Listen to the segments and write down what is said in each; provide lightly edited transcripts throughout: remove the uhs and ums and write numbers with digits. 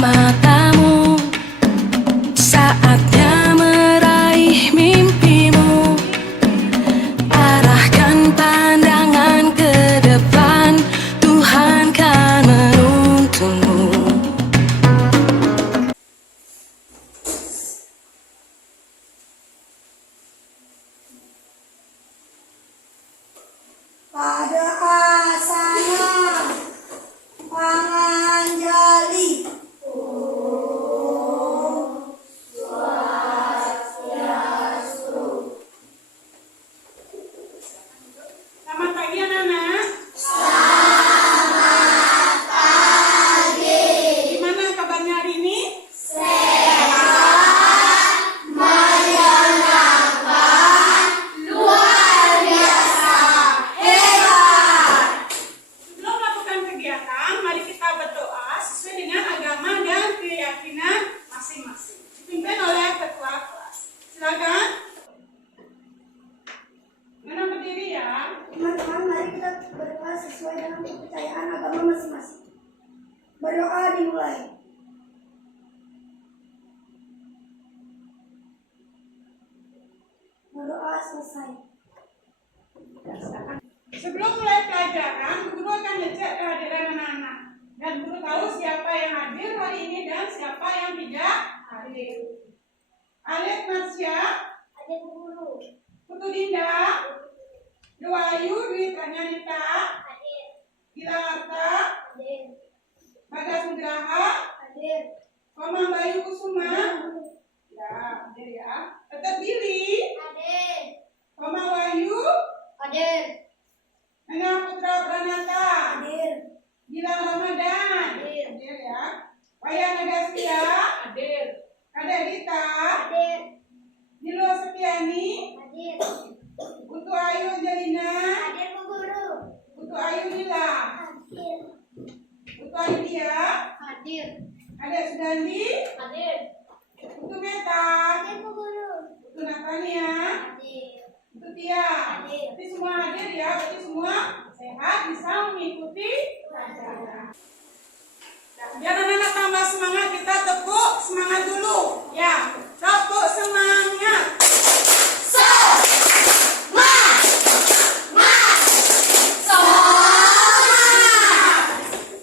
matamu, saatnya meraih mimpimu. Arahkan pandangan ke depan, Tuhan kan menuntunmu. Pada asana panganjali. Om Swastiastu. Selamat pagi anak-anak. Selamat pagi. Gimana kabarnya hari ini? Sehat, menyenangkan, luar biasa, hebat. Sebelum melakukan kegiatan, mari kita berdoa sesuai dengan agama dan keyakinan masing-masing. Dipimpin oleh ketua kelas. Silakan. Mana berdiri ya? Teman-teman, mari kita berdoa sesuai dengan kepercayaan agama masing-masing. Berdoa dimulai. Berdoa selesai. Sebelum mulai pelajaran, guru akan ngecek kehadiran anak-anak. Dan guru tahu siapa yang hadir hari ini dan siapa yang tidak hadir. Alif Nasya, Ada guru. Putu Dinda, Dewayu Dwi Pranyanita, Hadir. Gilarta, Hadir. Bagas Nugraha, Hadir. Komang Bayu Kusuma, ya, hadir ya. Tetap Billy, Hadir. Komang Wahyu, Hadir. Nana Putra Pranata, Hadir. Gilang Ramadan, Hadir. hadir ya. Waya Nagastia, hadir. Kade Rita, Hadir. Nilo Setiani, Hadir. Putu Ayu Angelina, Hadir Bu Guru. Putu Ayu Nila, Hadir. Putu Ayu Dia, Hadir. Adek Sudandi, Hadir. Putu Meta, Hadir Bu Guru. Putu Natania, Hadir. Putu Tia. Hadir. Berarti semua hadir ya, berarti semua sehat bisa mengikuti pelajaran. Nah, biar anak-anak tambah semangat, kita tepuk semangat dulu. Ya, tepuk semangat.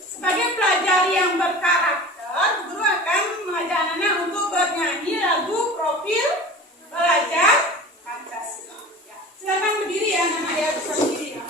Sebagai pelajar yang berkarakter, guru akan mengajak anak-anak untuk bernyanyi lagu profil belajar Pancasila. Ya, silakan berdiri ya anak-anak ya, bisa berdiri ya.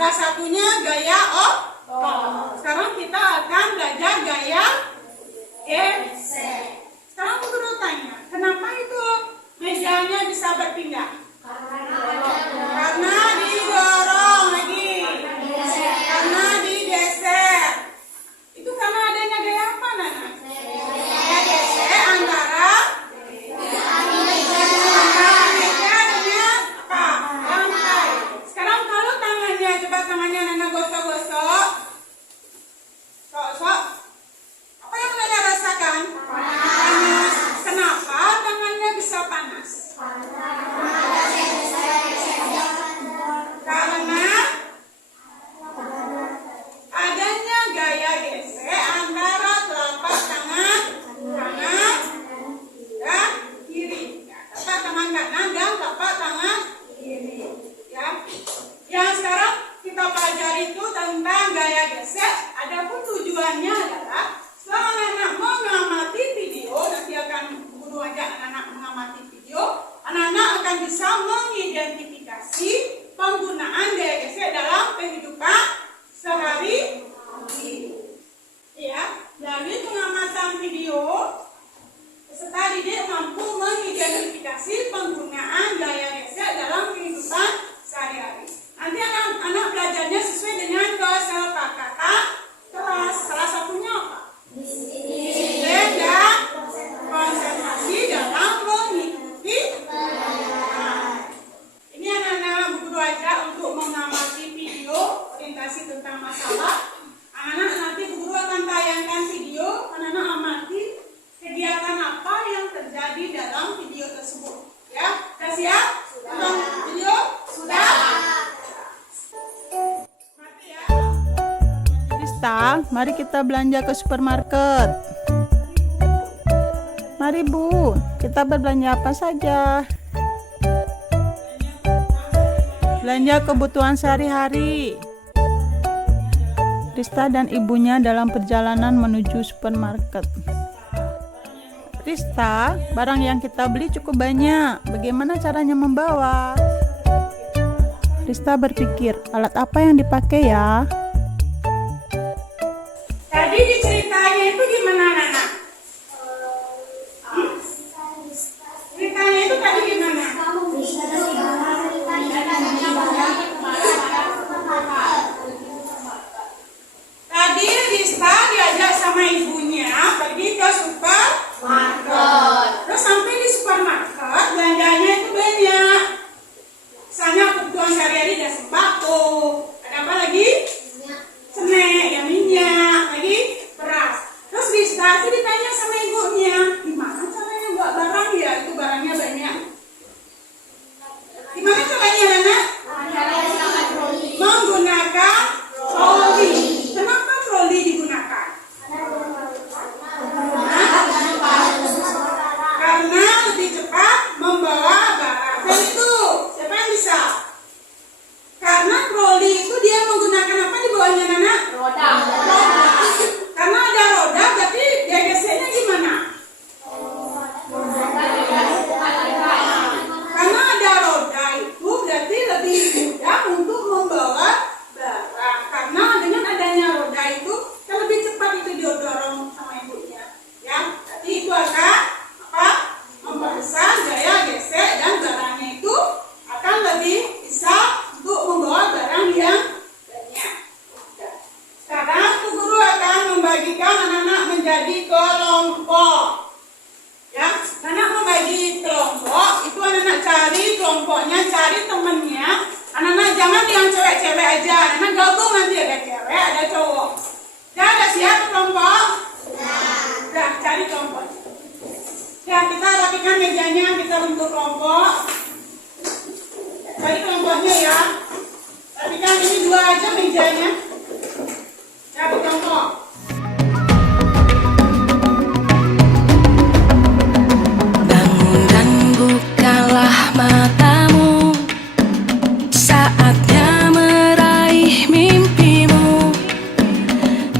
salah satunya gaya Sekarang kita akan belajar gaya gesek. Sekarang aku dulu tanya, kenapa itu mejanya bisa berpindah? Karena didorong lagi. Karena digeser. Itu karena adanya gaya apa, Nana? Gaya gesek antara meja dengan apa? Lantai. Sekarang kalau tangannya, coba tangannya Nana gosok-gosok. Sok-sok. Apa yang Nana rasakan? Panas. Kenapa tangannya bisa panas? Karena adanya gaya gesek antara telapak tangan kanan dan kiri. Telapak tangan kanan dan telapak tangan kiri. Ya. Yang sekarang kita pelajari itu tentang gaya gesek. Adapun tujuannya adalah setelah anak-anak mengamati video, nanti akan guru ajak anak-anak mengamati video, anak-anak akan bisa mengidentifikasi penggunaan gaya gesek dalam kehidupan sehari-hari. Ya, dari pengamatan video, peserta didik mampu mengidentifikasi penggunaan gaya gesek dalam kehidupan sehari-hari. Nanti anak belajarnya sesuai dengan kesepakatan kelas. Salah satunya apa? Disiplin dan konsentrasi dalam mengikuti pelajaran. Ini anak-anak guru ajak untuk mengamati video orientasi tentang masalah. Anak-anak nanti guru akan tayangkan video, anak-anak amati kegiatan apa yang terjadi dalam video tersebut. Ya, sudah siap? Sudah. Video? Sudah. Mati ya. Rista, mari kita belanja ke supermarket. Mari Bu, kita berbelanja apa saja? Belanja kebutuhan sehari-hari. Rista dan ibunya dalam perjalanan menuju supermarket. Rista, barang yang kita beli cukup banyak. Bagaimana caranya membawa? Rista berpikir, alat apa yang dipakai ya? Tadi diceritanya itu gimana, Nana? Ceritanya itu tadi gimana? Tadi Rista diajak sama ibunya pergi ke supermarket. Terus sampai di supermarket belanjanya itu banyak. Misalnya kebutuhan sehari-hari ada sembako, ada apa lagi? Snack, ya minyak, lagi beras. Terus Rista itu ditanya sama ibunya, gimana caranya buat barang ya? Itu barangnya banyak. Gimana caranya, Nana? Menggunakan troli. Kenapa troli digunakan? Karena lebih cepat membawa barang. Dan itu siapa yang bisa? Karena troli itu dia menggunakan apa di bawahnya, Nana? Roda. Karena ada roda, berarti dia geseknya gimana? Karena ada roda itu berarti lebih mudah untuk membawa barang. Karena dengan adanya roda itu kan lebih cepat itu didorong sama ibunya. Ya, berarti itu akan apa? Memperbesar gaya gesek dan barangnya itu akan lebih bisa untuk membawa barang yang banyak. Sekarang guru akan membagikan anak-anak menjadi kelompok. Ya, anak membagi kelompok, itu anak-anak cari kelompoknya, cari temennya. Anak-anak jangan yang cewek-cewek aja, anak gabung nanti ada cewek, ada cowok. Ya, ada siap kelompok? Sudah, cari kelompoknya. Ya, kita rapikan mejanya, kita bentuk kelompok. Cari kelompoknya ya. Rapikan ini 2 aja mejanya. Cari kelompok. Bangun dan bukalah matamu, saatnya meraih mimpimu.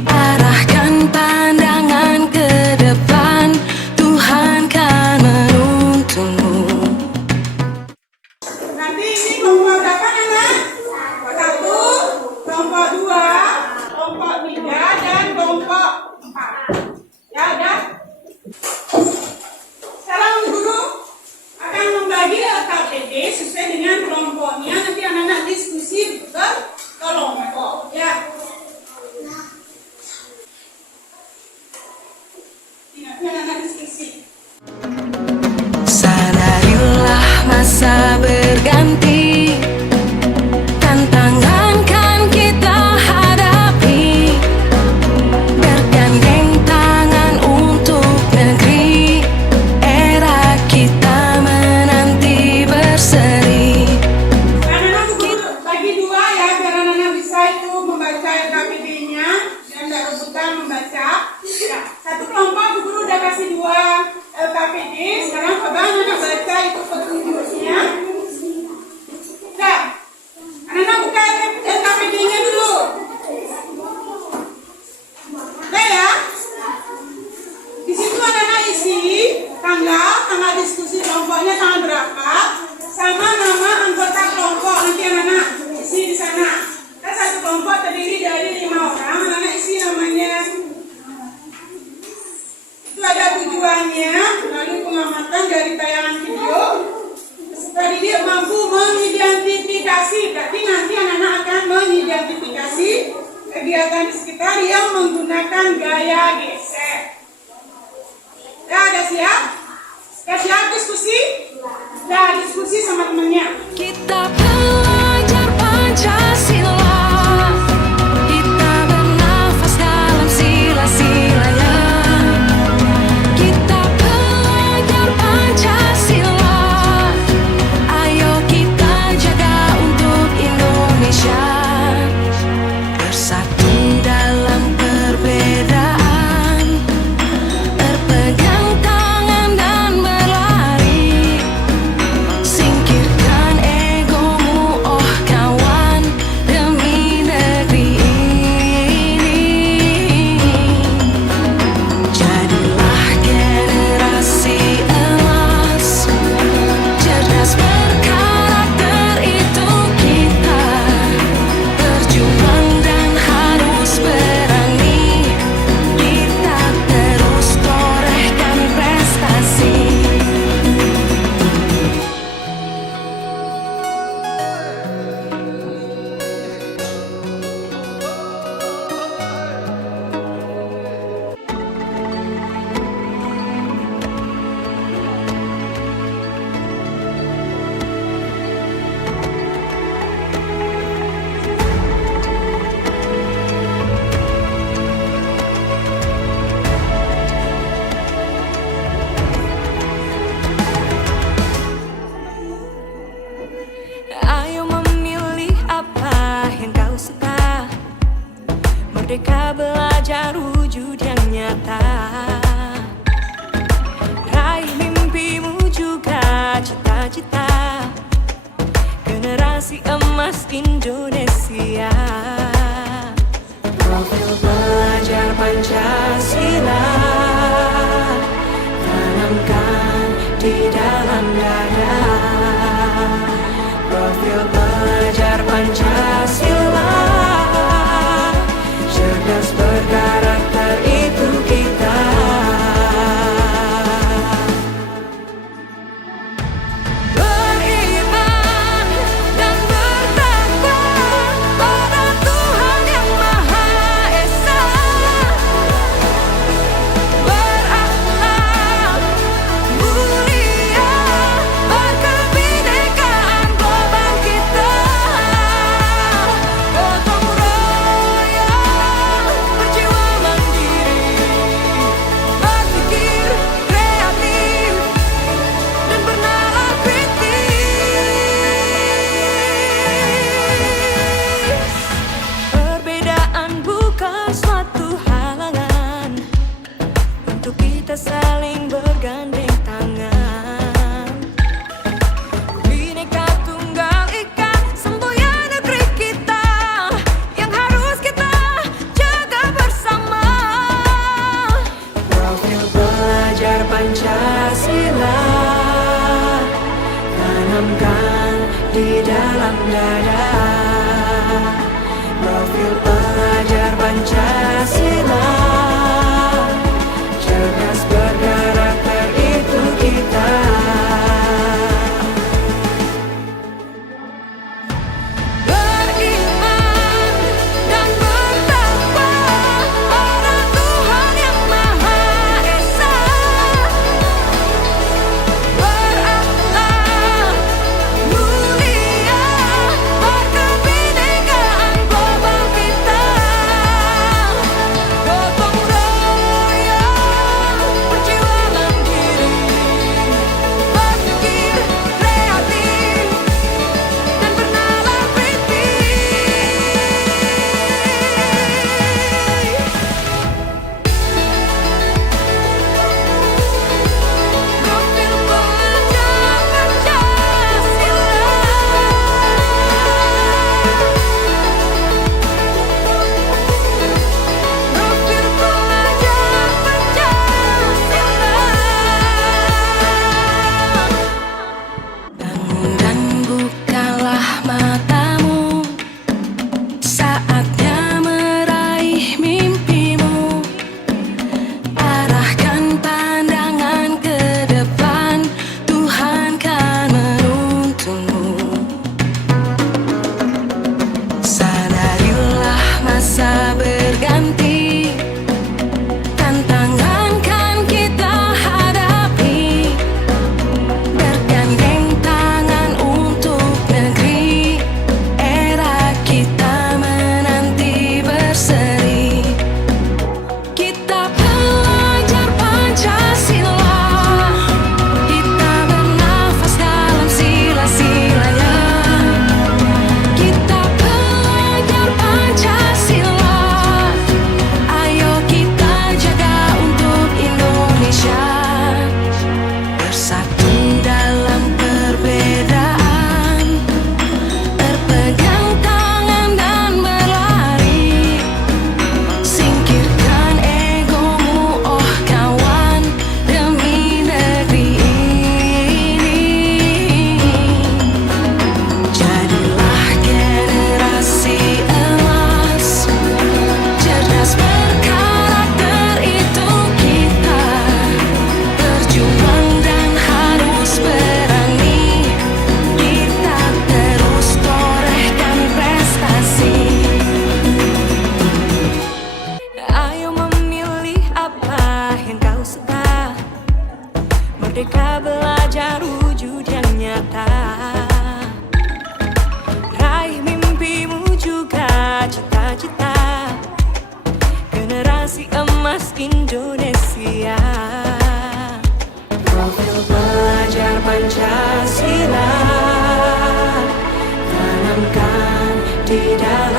Arahkan pandangan ke depan, Tuhan kan menuntunmu. Nanti ini kelompok berapa, Nana? kegiatan di sekitar yang menggunakan gaya gesek. Ya, ada siap? Ya, siap diskusi? Ya, diskusi sama temannya. Kita belajar Pancasila, kita bernafas dalam sila-silanya. Kita belajar Pancasila, ayo kita jaga untuk Indonesia. Bersatu dalam perbedaan, berpegang tangan dan berlari. Singkirkan egomu, oh kawan, demi negeri ini. Jadilah generasi emas, cerdas berkarakter itu kita. Berjuang dan harus berani, kita terus torehkan prestasi. Ayo memilih apa yang kau suka. Merdeka belajar wujud yang nyata. Raih mimpimu juga cita-cita. Generasi emas Indonesia. Profil belajar Pancasila tanamkan di dalam dada. Profil belajar Pancasila, cerdas berkarakter itu kita. Beriman dan bertakwa,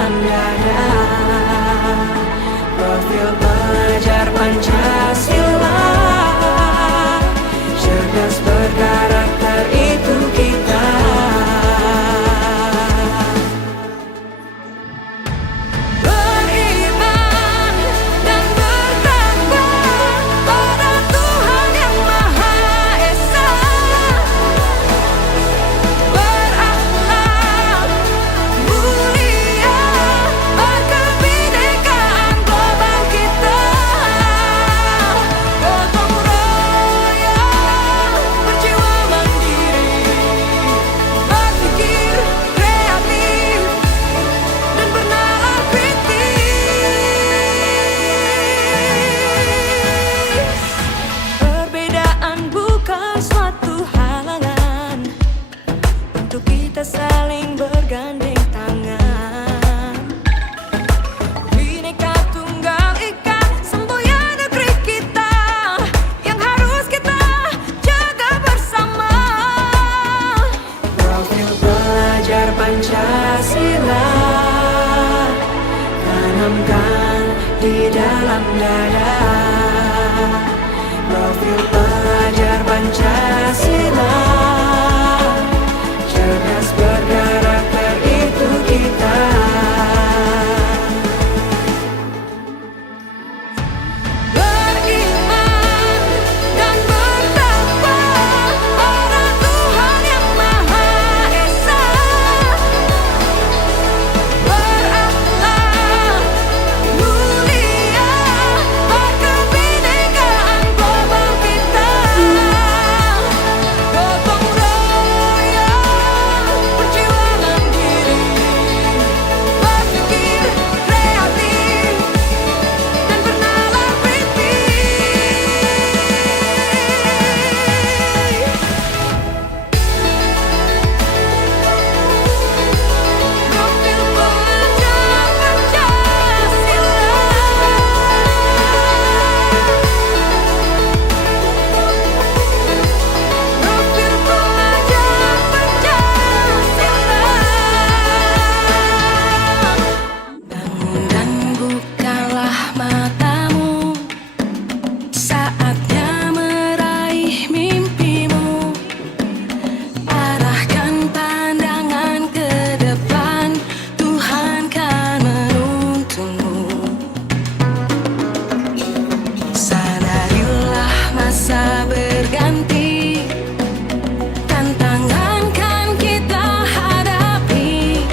dalam dada. Profil pelajar Pancasila, cerdas berkarakter itu kita. Beriman dan bertakwa pada Tuhan Yang Maha Esa, berakhlak mulia, berkebinekaan global kita. Gotong royong, berjiwa mandiri, berpikir kreatif dan bernalar kritis. Perbedaan bukan suatu halangan untuk kita saling bergandeng tangan. Bhinneka Tunggal Ika, semboyan negeri kita yang harus kita jaga bersama. Profil pelajar Pancasila, tanamkan di dalam dada. Profil pelajar Pancasila, cerdas berkarakter itu kita. Beriman dan bertakwa pada Tuhan Yang Maha Esa, berakhlak mulia, berkebinekaan global kita. Gotong royong, berjiwa mandiri, berpikir kreatif dan bernalar Profil pelajar Pancasila. Bangun dan bukalah matamu, saatnya meraih mimpimu. Arahkan pandangan ke depan, Tuhan kan menuntunmu. Sadarilah masa berganti, tantangan kan kita hadapi.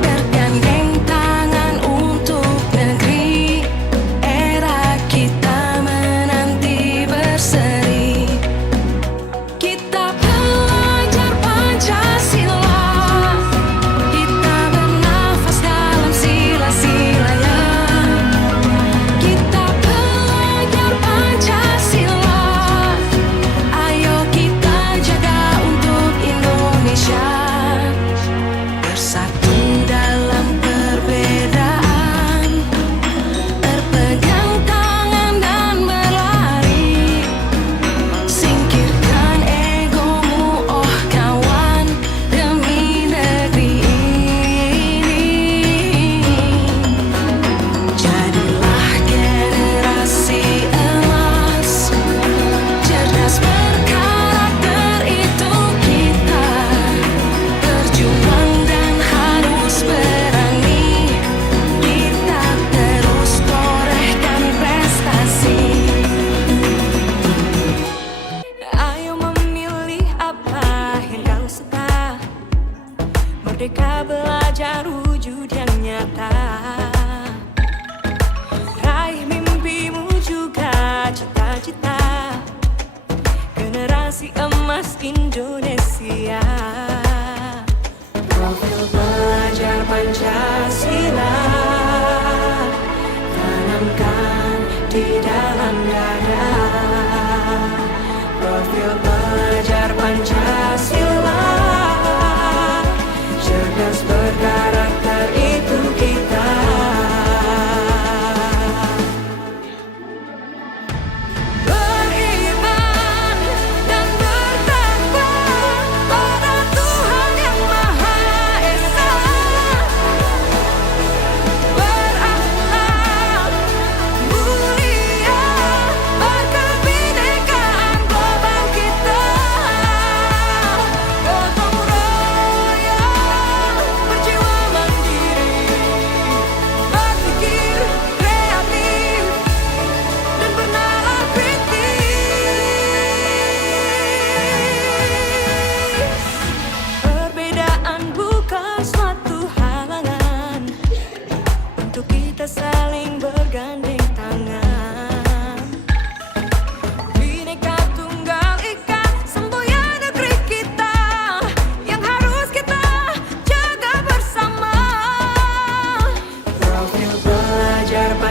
Bergandeng tangan untuk negeri, era kita menanti berseri. Kita pelajar Pancasila, kita bernafas dalam sila-silanya. Kita pelajar Pancasila, ayo kita jaga untuk Indonesia. Bersatu dalam perbedaan, berpegang tangan dan berlari. Singkirkan egomu, oh kawan, demi negeri ini. Jadilah generasi emas, cerdas berkarakter itu kita. Berjuang dan harus berani, kita terus torehkan prestasi. Ayo memilih apa yang kau suka, merdeka belajar wujud yang nyata. Raih mimpimu juga cita-cita, generasi emas Indonesia. Profil pelajar Pancasila, tanamkan di dalam dada. Profil pelajar Pancasila, cerdas berkarakter itu kita. Beriman dan bertakwa pada Tuhan Yang Maha Esa,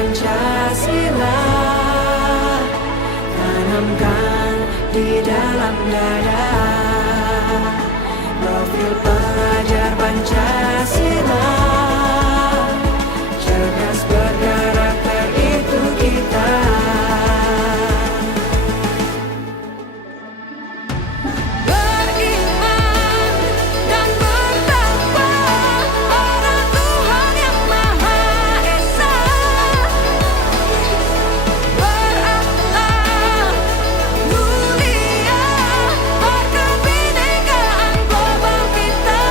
Pancasila, tanamkan di dalam dada. Profil pelajar Pancasila, cerdas berkarakter itu kita. Beriman dan bertakwa pada Tuhan yang Maha Esa. Berakhlak mulia, berkebinekaan global kita.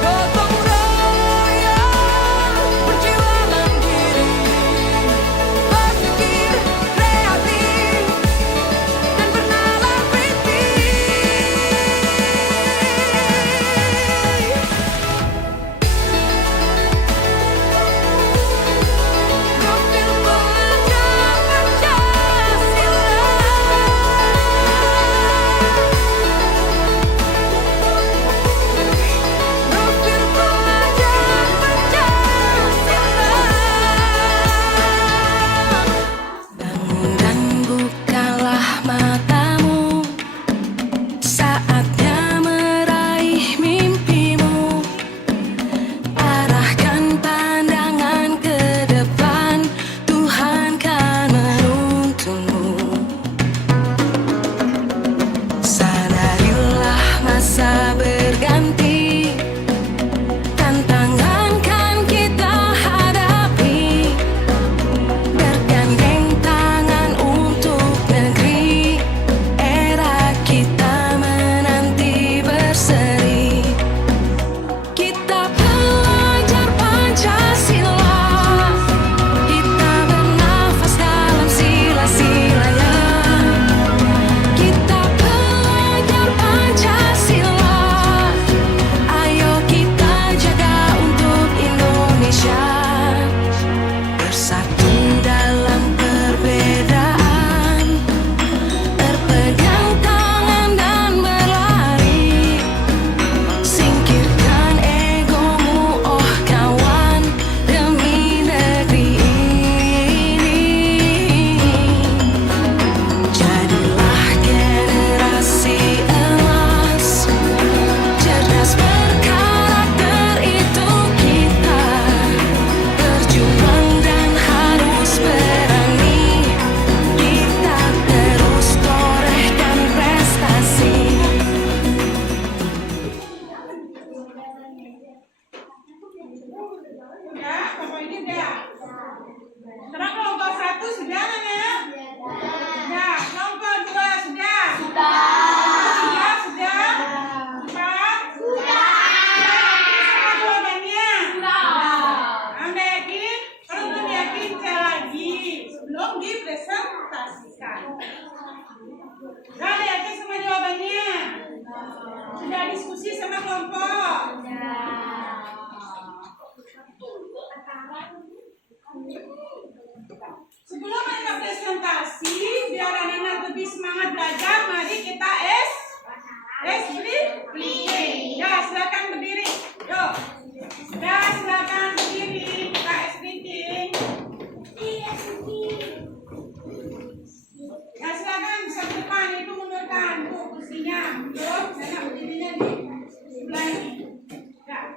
Gotong royong, berjiwa mandiri, berpikir kreatif dan bernalar kritis. Profil pelajar Pancasila, profil pelajar Pancasila. Bangun dan bukalah matamu, saatnya meraih mimpimu. Arahkan pandangan ke depan, Tuhan kan menuntunmu. Sadarilah masa berganti, tantangan kan kita hadapi. Bergandeng tangan untuk negeri, era kita menanti berseri. Kita pelajar Pancasila, kita bernafas dalam sila-silanya. Kita pelajar Pancasila, ayo kita jaga untuk Indonesia. Bersatu dalam perbedaan, berpegang tangan dan berlari. Singkirkan egomu, oh kawan, demi negeri ini. Jadilah generasi emas, cerdas berkarakter itu kita. Berjuang dan harus berani, kita terus torehkan prestasi. Sudah, pokok ini udah. Sekarang kelompok 1 sudah, Nenek? Sudah. Kelompok 2 sudah? Sudah. Sudah. 4? Sudah. Semua jawabannya? Anda yakin? Kalau belum yakin, cek lagi sebelum dipresentasikan. Sudah yakin sama jawabannya? Sudah diskusi sama kelompok? Sebelum kita presentasi, biar anak-anak lebih semangat belajar, mari kita briefing. Ya, silakan berdiri. Yuk. Ya, silakan berdiri. Kita briefing. Ya, silakan bisa ke depan, itu mundurkan tuh kursinya. Yuk, anak berdirinya di sebelah ini. Ya.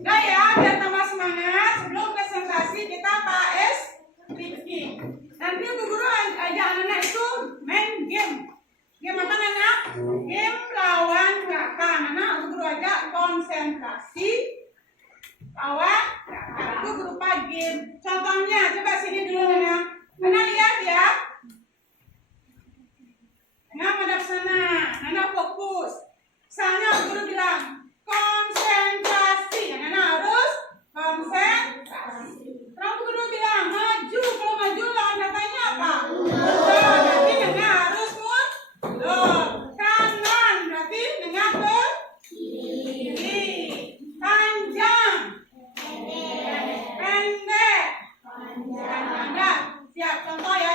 Nah ya, biar tambah semangat, sebelum presentasi kita briefing. Nanti Bu Guru ajak anak-anak itu main game. Game apa anak? Game lawan gerakan. Anak Bu Guru ajak konsentrasi lawan gerakan. Itu berupa game. Contohnya, coba sini dulu anak. Anak lihat ya. Anak madep sana. Anak fokus. Misalnya Bu Guru bilang konsentrasi. Anak harus konsentrasi. Terus Bu Guru bilang maju. Kalau maju lawan katanya apa? Mundur. Berarti Nenek harus mundur. Kanan. Berarti Nenek ke kiri. Panjang. Pendek. Panjang. Siap. Contoh ya.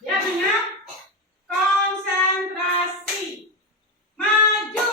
Ya Nenek. Konsentrasi. Maju.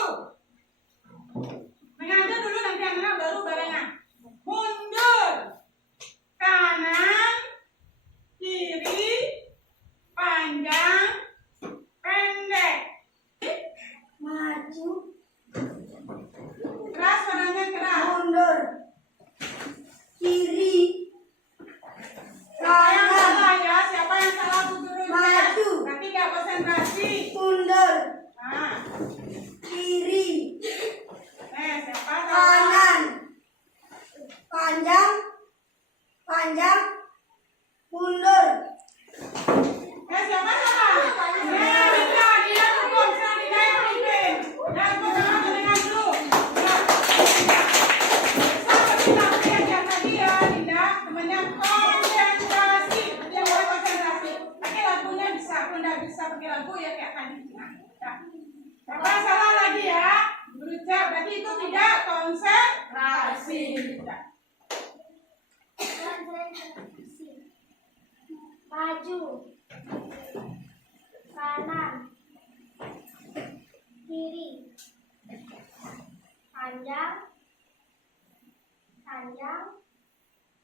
tadi. Nah, Bapak salah lagi ya. Berucap, berarti itu tidak konsentrasi. Tidak. Konsentrasi. Maju. Kanan. Kiri. Panjang. Panjang.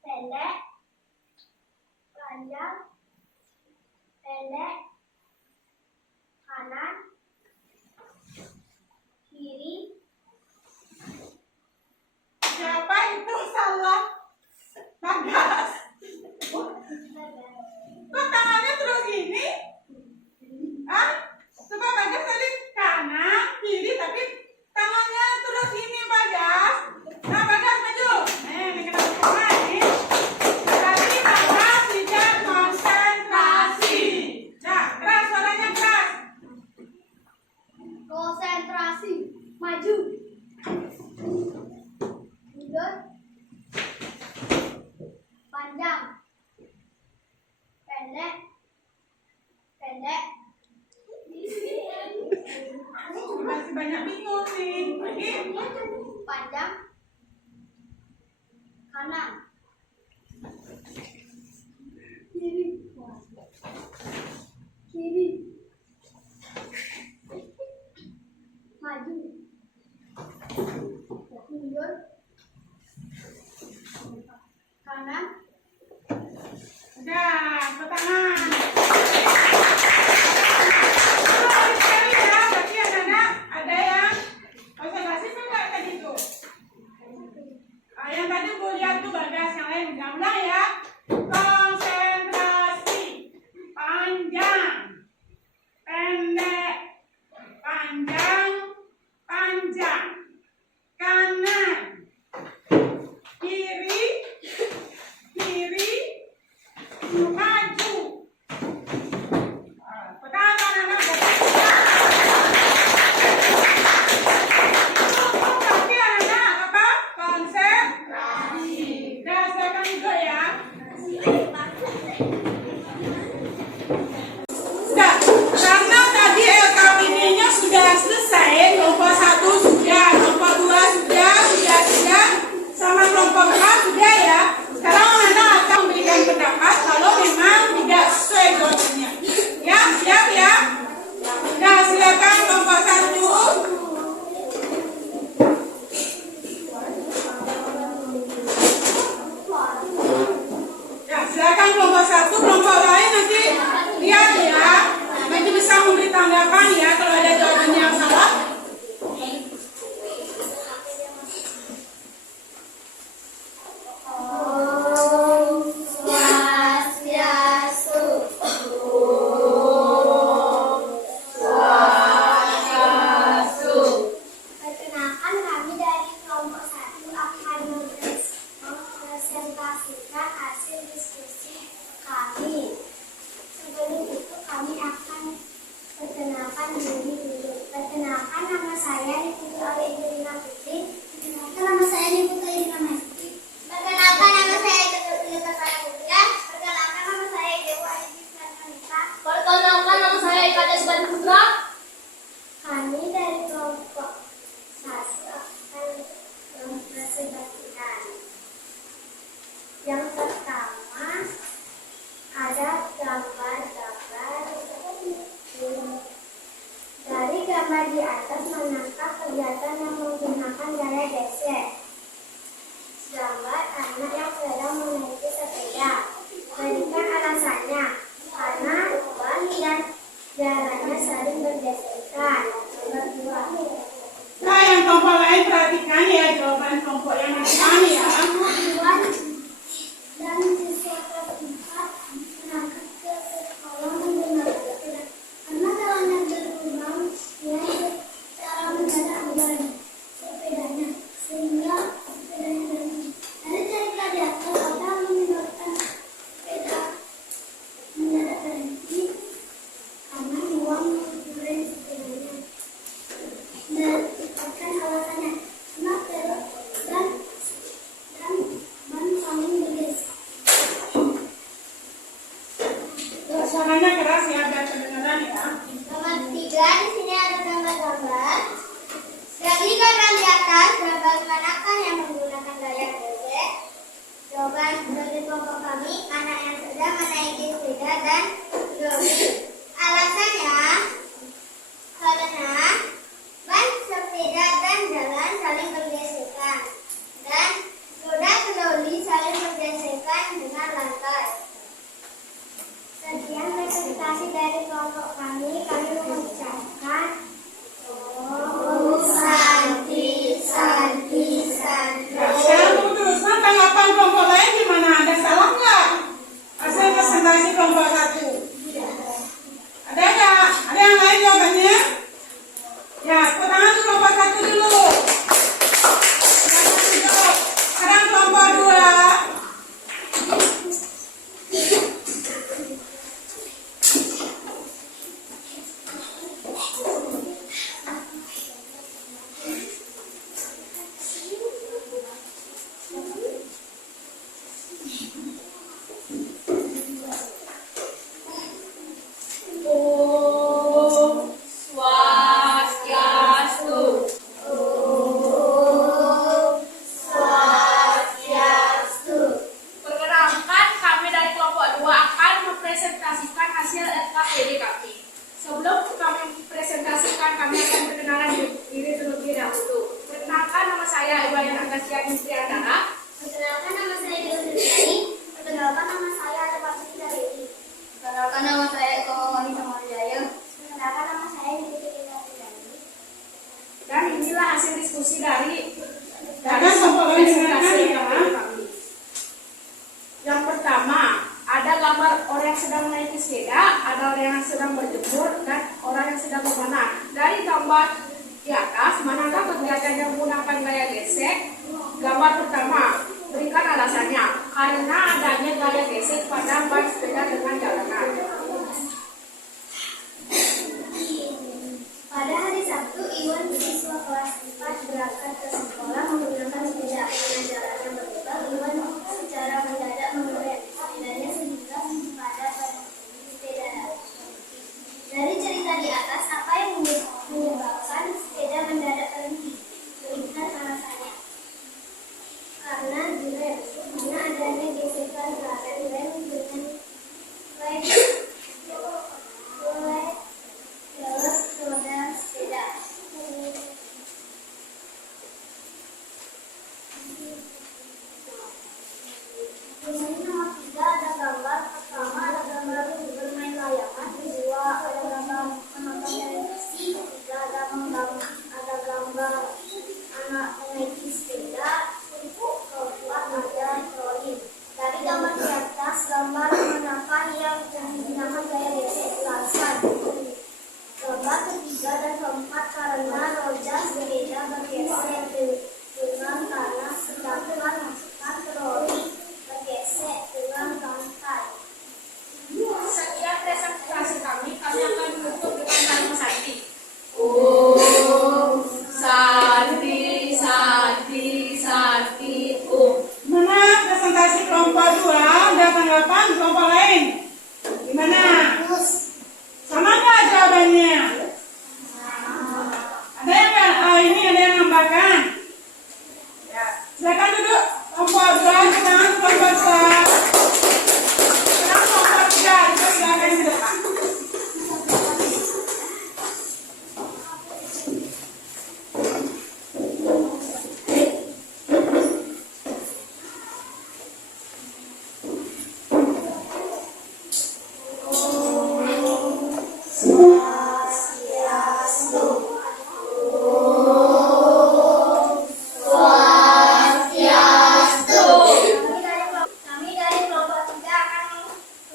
Pendek. Panjang. Pendek. Kanan. Kiri. Siapa itu salah? Bagas. Kok tangannya terus gini? Hah? Coba Bagas tadi kanan, kiri, tapi tangannya terus ini Bagas. Nah Bagas maju. Ini kita coba nih. Berarti Bagas tidak konsentrasi. Nah, keras suaranya keras. Konsentrasi. Maju. Mundur. Panjang. Pendek. Pendek. Masih banyak bingung nih. Lagi. Panjang. Kanan. Kiri. Kiri. Maju. Mundur. Kanan. Udah, tangan. Sekali ya, berarti anak-anak ada yang konsentrasi enggak tadi tuh? Yang tadi gue lihat tuh Bagas, yang lain udah ulang ya. Konsentrasi. Panjang. Pendek. Panjang. Panjang. Kanan. Kiri. Kiri. Maju. Pertahanan anak berarti anak apa? Konsentrasi. Udah silakan juga ya. Sudah, karena tadi LKPD-nya sudah selesai, kelompok 1 sudah, kelompok 2 sudah, sama kelompok 4 sudah ya. Sekarang anak akan memberikan pendapat kalau memang tidak sesuai jawabannya. Ya, siap ya? Nah, silakan kelompok 1. Ya, silakan kelompok 1, kelompok lain nanti lihat ya. Nanti bisa memberi tanggapan ya kalau ada jawabannya yang salah. Perkenalkan, kami dari kelompok 1 akan mempresentasikan hasil diskusi kami. Sebelum itu kami akan perkenalkan diri dulu. Perkenalkan, nama saya Niputu Aurelina Putri. Perkenalkan, nama saya Niputu Aurelina Putri. Perkenalkan, nama saya Niputu Putra. Perkenalkan, nama saya Dewa Aditya Nita. Perkenalkan, nama saya Ika Desban Putra. Kami dari kelompok 1 akan mempresentasikan. Yang pertama ada gambar-gambar. Dari gambar di atas menangkap kegiatan yang menggunakan gaya gesek. Gambar anak yang sedang menaiki sepeda. Berikan alasannya. Karena ban dan jalannya sering bergesekan. Nomor 2. Nah, yang kelompok lain perhatikan ya jawaban kelompok yang depan ya. Tujuan dan siswa keempat berangkat ke sekolah menggunakan sepeda karena jalannya berlubang dia secara mendadak beban sepedanya sehingga sepedanya berhenti. Dari cerita di atas orang menyebabkan sepeda mendadak berhenti karena uang mengurangi sepedanya dan alasannya karena dan Kasihan Istri Antara. Perkenalkan nama saya Dewi Sriani. Perkenalkan nama saya Ada Pasti Dewi. Perkenalkan nama saya Eko Wanita Marijaya. Perkenalkan nama saya Dewi Sriani. Dan inilah hasil diskusi dari Jangan sampai presentasi dengarkan, ya. kami. Yang pertama, ada gambar orang yang sedang menaiki sepeda, ada orang yang sedang berjemur, dan orang yang sedang memanah. Dari gambar di atas, manakah kegiatan yang menggunakan gaya gesek? Gambar pertama, berikan alasannya. Karena adanya gaya gesek pada ban sepeda dengan jalanan. Pada hari Sabtu, Iwan siswa kelas 4 berangkat ke sekolah menggunakan sepeda. Karena jalannya berlubang, Iwan secara mendadak mengerem sepedanya sehingga pada sepeda. Dari cerita di atas, apa yang menyebabkan sepeda mendadak berhenti? Berikan alasannya. Karena direm, karena adanya gesekan rem dengan rem dalam roda sepeda. Kemudian nomor 3 ada gambar. Pertama ada gambar bermain layangan, kedua ada gambar menonton televisi, ketiga ada gambar anak menaiki sepeda, keempat ada troli. Dari gambar di atas, gambar menampar yang digunakan gaya gesek ulasan. Gambar ketiga dan keempat karena roda sepeda bergeser dengan karena sedangkan masukkan troli bergeser dengan rantai. Sekian presentasi kami akan menutup dengan kalimat sakti. Santi, Santi, Santi, Mana presentasi kelompok 2 dan tanggapan kelompok lain? Gimana? Sama nggak jawabannya? Ada yang nggak? Oh, ini ada yang nambahkan. Ya, silakan duduk. Kelompok 2, jangan kelompok 2. Sekarang kelompok 3, kita silakan ke depan. Kami dari kelompok 3 akan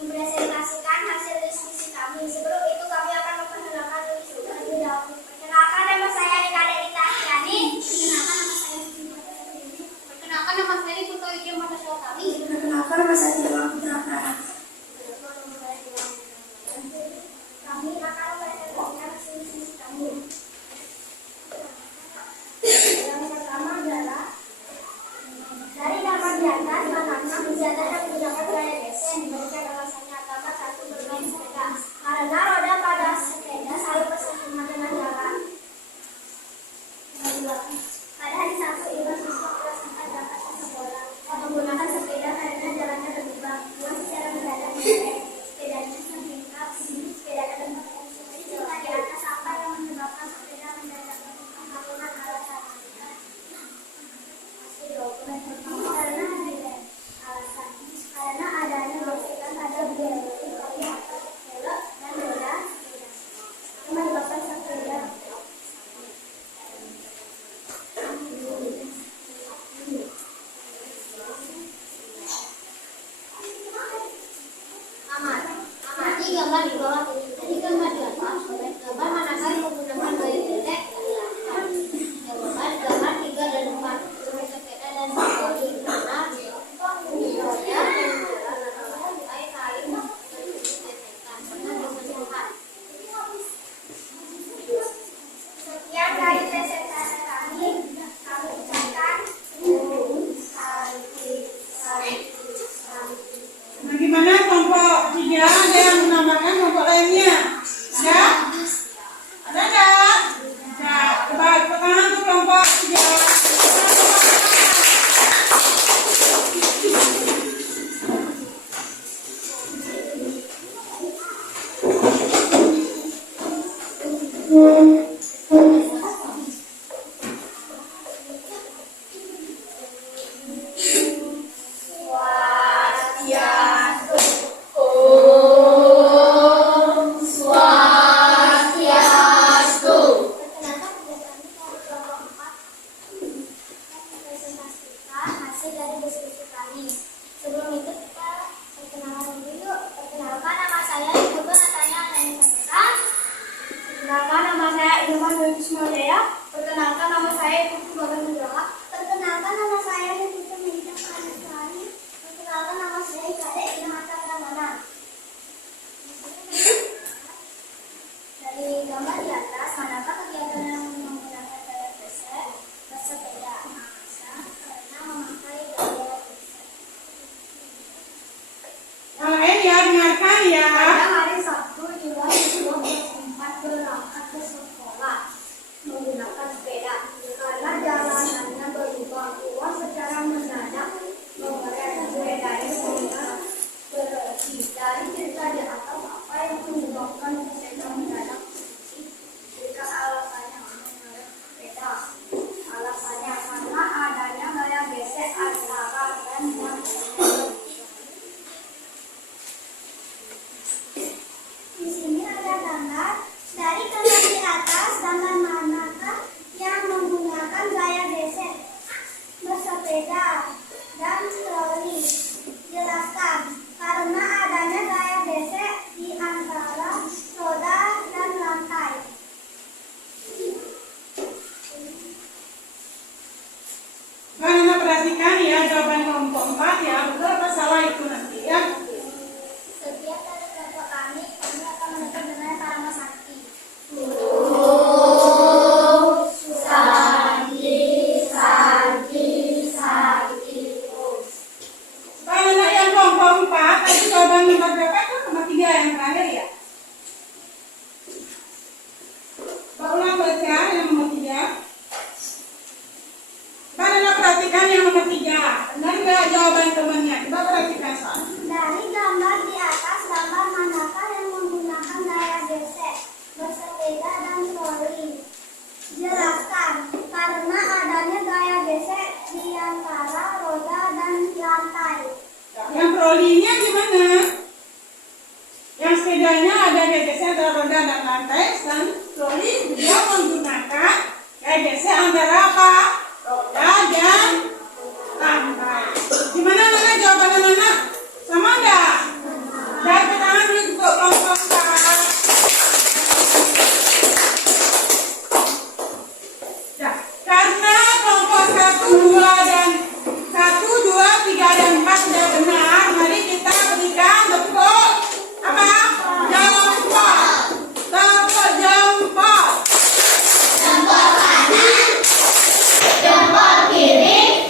mempresentasikan hasil diskusi kami. Sebelum itu kami akan memperkenalkan diri terlebih dahulu. Perkenalkan nama saya Rita Astiani. Perkenalkan nama saya Perkenalkan nama saya Putu Ijam Matasya kami. Perkenalkan nama saya Dewa Putra Prara. Kami akan mempresentasikan hasil diskusi kami. Yang pertama adalah dari gambar di atas, manakah senjata yang menggunakan gaya gesek? Diberikan alasannya. Gambar 1 bermain sepeda. Karena roda pada sepeda selalu bersinggungan dengan jalan. Yang kedua, pada hari Sabtu Iwan siswa kelas 4 berangkat ke sekolah menggunakan sepeda karena jalannya berlubang. Iwan secara mendadak mengerem sepedanya sehingga sepeda tempat. Dari cerita di atas, apa yang menyebabkan sepeda mendadak berhenti? Menggunakan alasan. Karena adanya gesekan pada belok dan roda menyebabkan sepeda. Amati gambar di bawah ini. Jadi gambar di atas, gambar manakah yang menggunakan gaya gesek? Gambar 3 dan 4, bermain sepeda dan troli. akhir dari diskusi kami. Sebelum itu kita perkenalan dulu yuk. Perkenalkan, nama saya Ibu Natanya Nani Saputra. Perkenalkan, nama saya Ilman Dwi Kusmajaya. Perkenalkan, nama saya Ibu Bagan Nugraha. Perkenalkan, nama saya Ibu Meja Kanisari. Perkenalkan, nama saya Kade Ilhata Ramana. Dari gambar di atas, manakah kegiatan yang menggunakan gaya geser? Bersepeda maksa karena memakai gaya geser. Yang lain ya, dengarkan ya. Pada hari Sabtu, Jumat 24 berangkat ke sekolah menggunakan sepeda. Karena jalanannya berubah-ubah secara mendadak, mengerat sepedanya sehingga berhenti. Dari cerita di atas, apa yang menyebabkan sepeda mendadak berhenti? Jika alasannya mengerat sepeda, alasannya karena adanya gaya gesek antara rem dan pedal. Di sini ada gambar. Dari gambar di atas, gambar manakah yang menggunakan gaya gesek? Bersepeda dan troli. Jelaskan. Karena adanya gaya gesek di antara roda dan lantai. Anak-anak perhatikan ya, jawaban kelompok 4 ya. Betul apa salah itu nanti ya. Setiap dari kelompok kami akan menekan dengan Parama Sakti. Anak-anak yang kelompok 4, tadi jawaban nomor berapa itu? Nomor 3 yang terakhir ya. Pak ulang baca yang nomor 3. Anak-anak perhatikan yang nomor 3. Benar nggak jawaban temannya? Coba perhatikan soal. Dari gambar di atas, gambar manakah yang menggunakan gaya gesek? Bersepeda dan troli. Jelaskan. Karena adanya gaya gesek di antara roda dan lantai. Yang trolinya gimana? Yang sepedanya ada gesek antara roda dan lantai, dan troli dia menggunakan gesek antara apa? Roda dan lantai. Gimana anak jawaban anak? Sama enggak? Dan tangan dulu untuk kelompok 4. Ya, karena kelompok 1, 2, dan 1, 2, 3, dan 4 sudah benar, mari kita berikan tepuk apa? Jempol. Tepuk jempol. Jempol kanan, jempol kiri,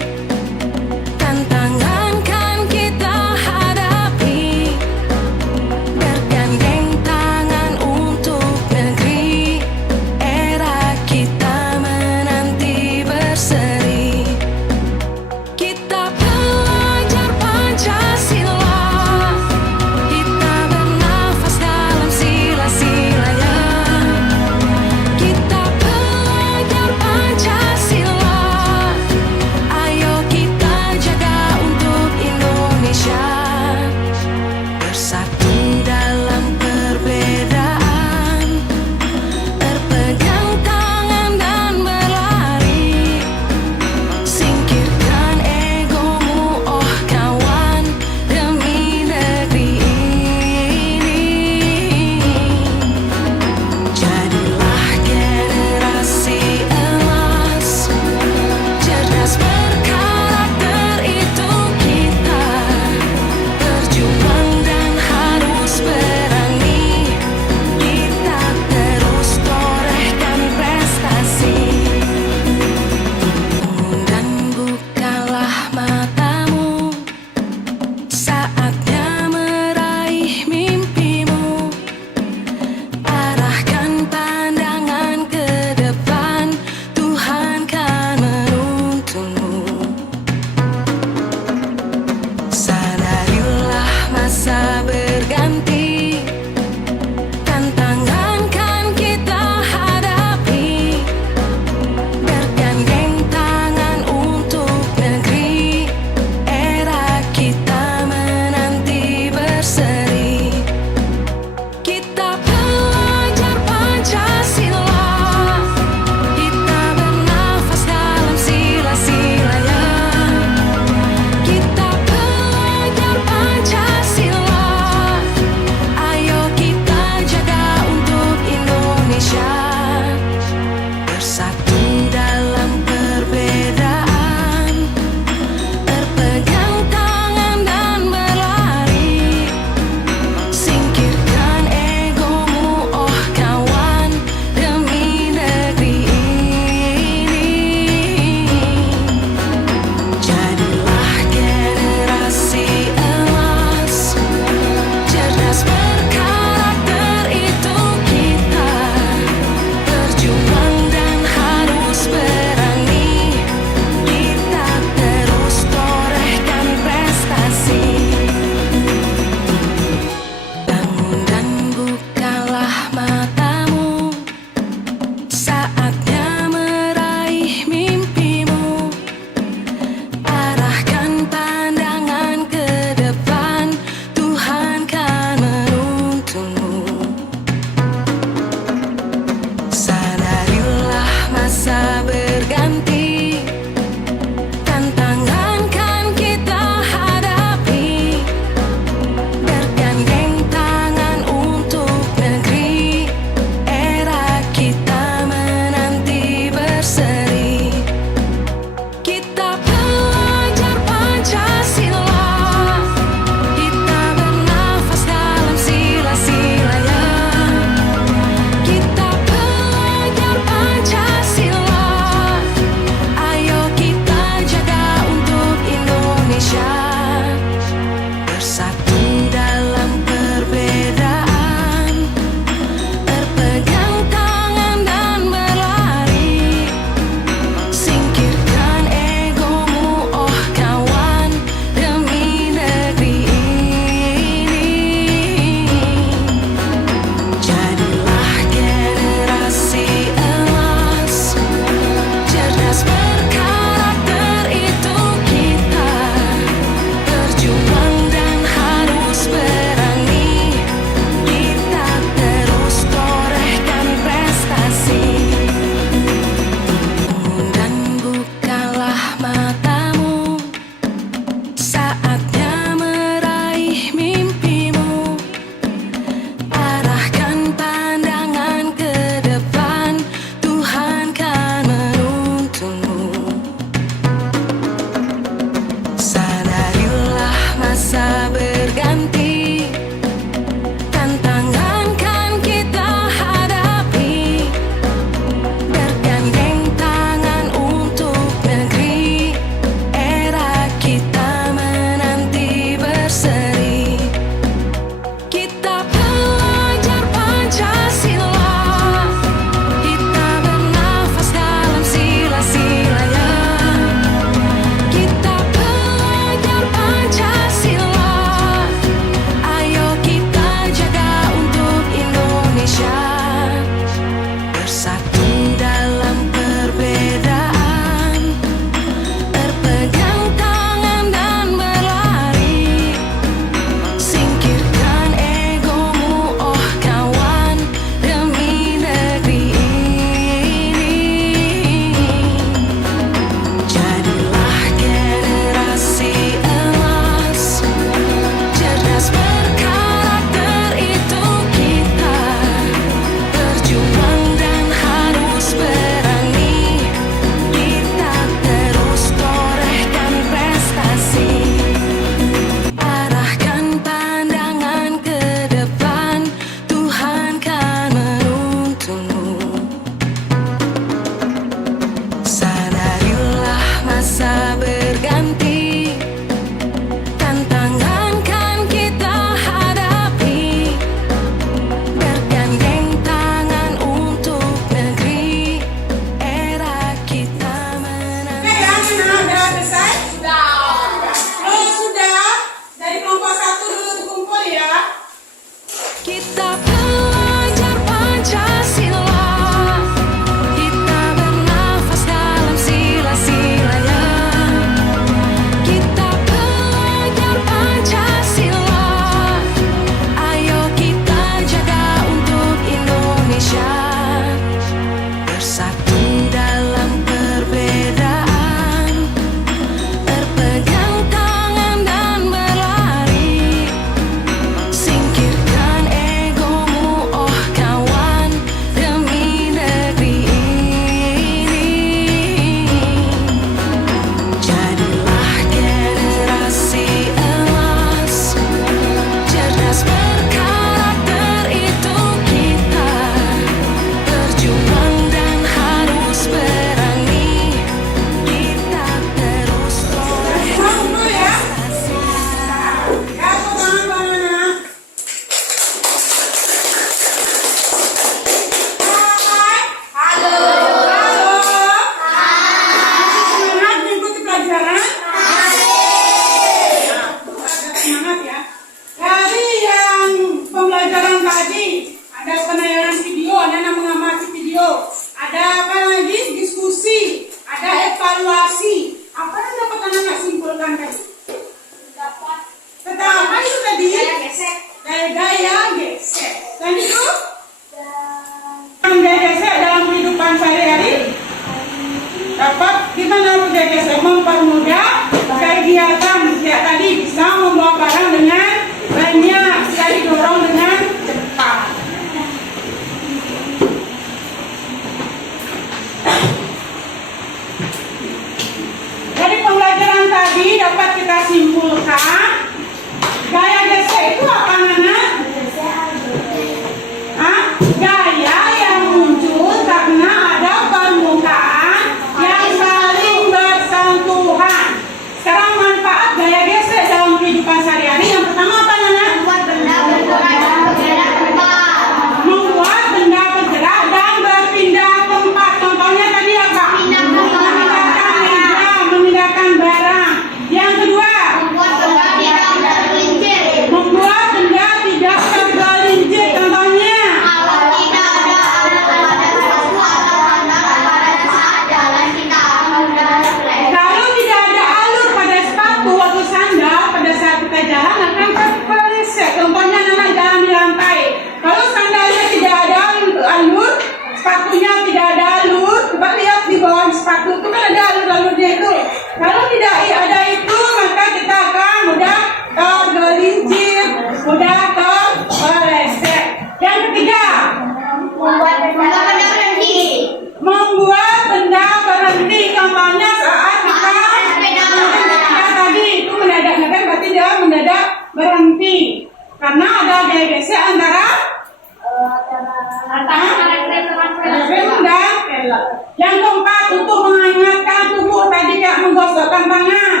Yang keempat, untuk menghangatkan tubuh tadi kayak menggosokkan tangan.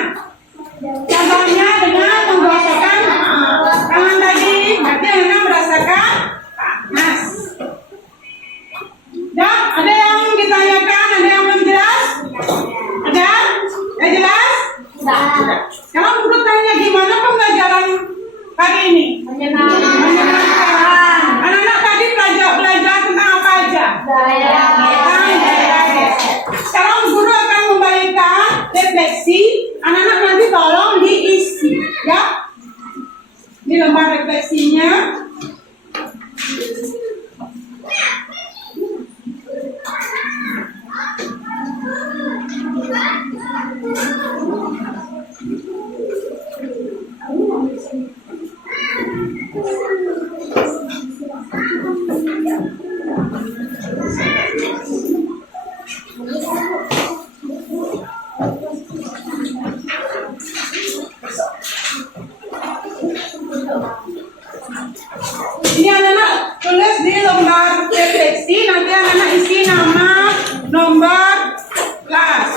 Contohnya dengan menggosokkan tangan tadi, berarti Nana merasakan panas. Dan ada yang ditanyakan, ada yang belum jelas? Ada? Ya jelas? Kalau menurut tanya gimana pembelajaran hari ini? Menyenangkan. Anak-anak tadi belajar tentang apa aja? Daya. Sekarang guru akan memberikan refleksi. Anak-anak nanti tolong diisi, ya. Di lembar refleksinya. Ini anak-anak tulis di lembar refleksi, nanti anak-anak isi nama, nomor, kelas.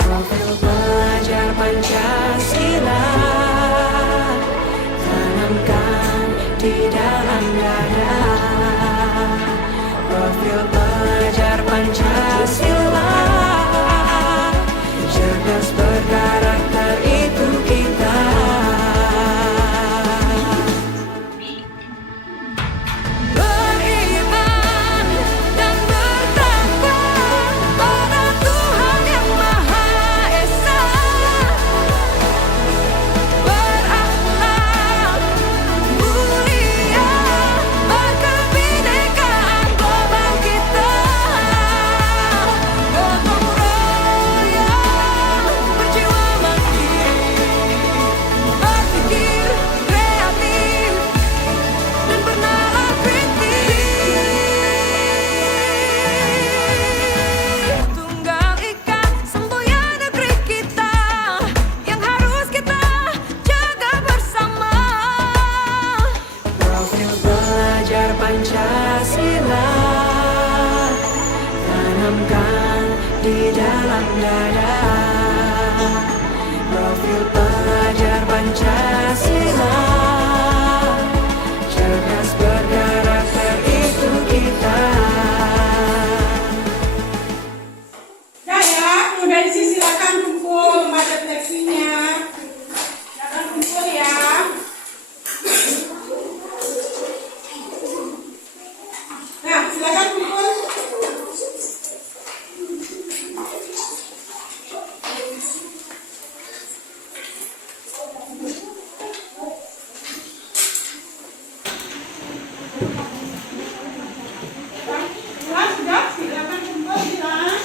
Profil pelajar Pancasila tanamkan di dalam dada. Profil pelajar Pancasila cerdas berkarakter itu kita. Beriman dan bertakwa pada Tuhan yang Maha Esa. Berakhlak mulia, berkebinekaan global kita. Gotong royong, berjiwa mandiri, berpikir kreatif dan bernalar kritis. Tunggal ika semboyan negeri kita yang harus kita jaga bersama. Profil pelajar Pancasila tanamkan di dalam dada. Profil pelajar Pancasila cerdas berkarakter itu kita. Ya, udah isi, silakan kumpul lembar refleksinya. Silakan kumpul ya. Nah, silakan kumpul. Kelas sudah, silakan kumpul, silakan.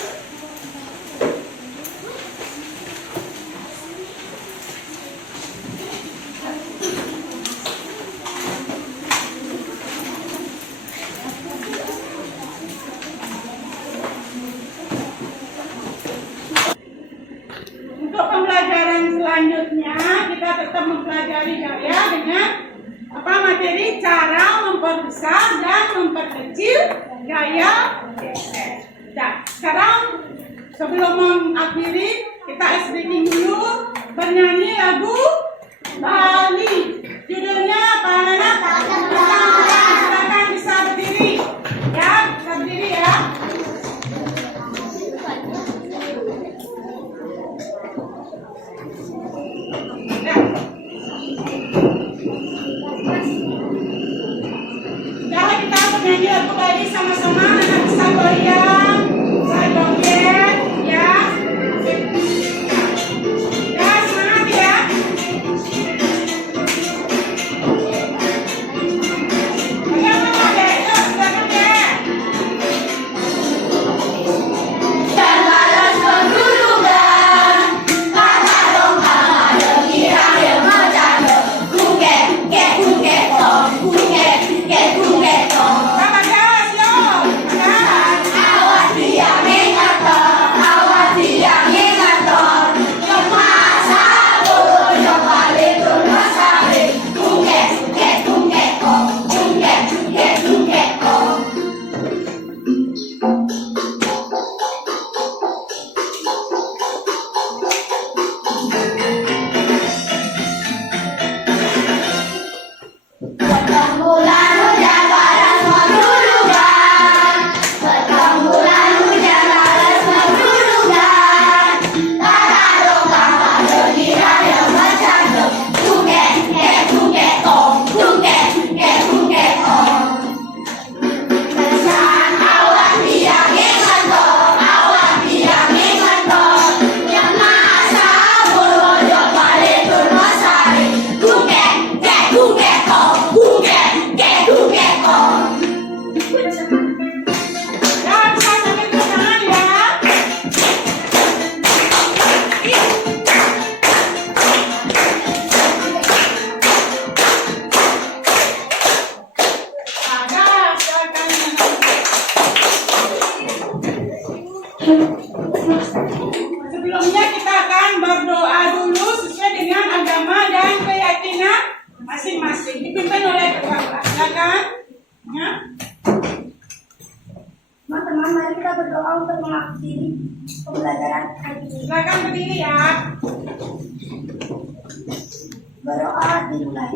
Untuk pembelajaran selanjutnya kita tetap mempelajari gaya dengan materi cara memperbesar dan memperkecil gaya geser. Dan sekarang sebelum mengakhiri kita ice breaking dulu bernyanyi lagu Bali. Judulnya apa anak? Silakan bisa berdiri. Ya, bisa berdiri ya. Sekarang kita bernyanyi lagu Bali sama-sama. Anak bisa goyang, bisa joget, ya. Ya, semangat ya. Bagaimana dek? Yuk, silakan dek. Sama gas, yuk. Berdoa dimulai.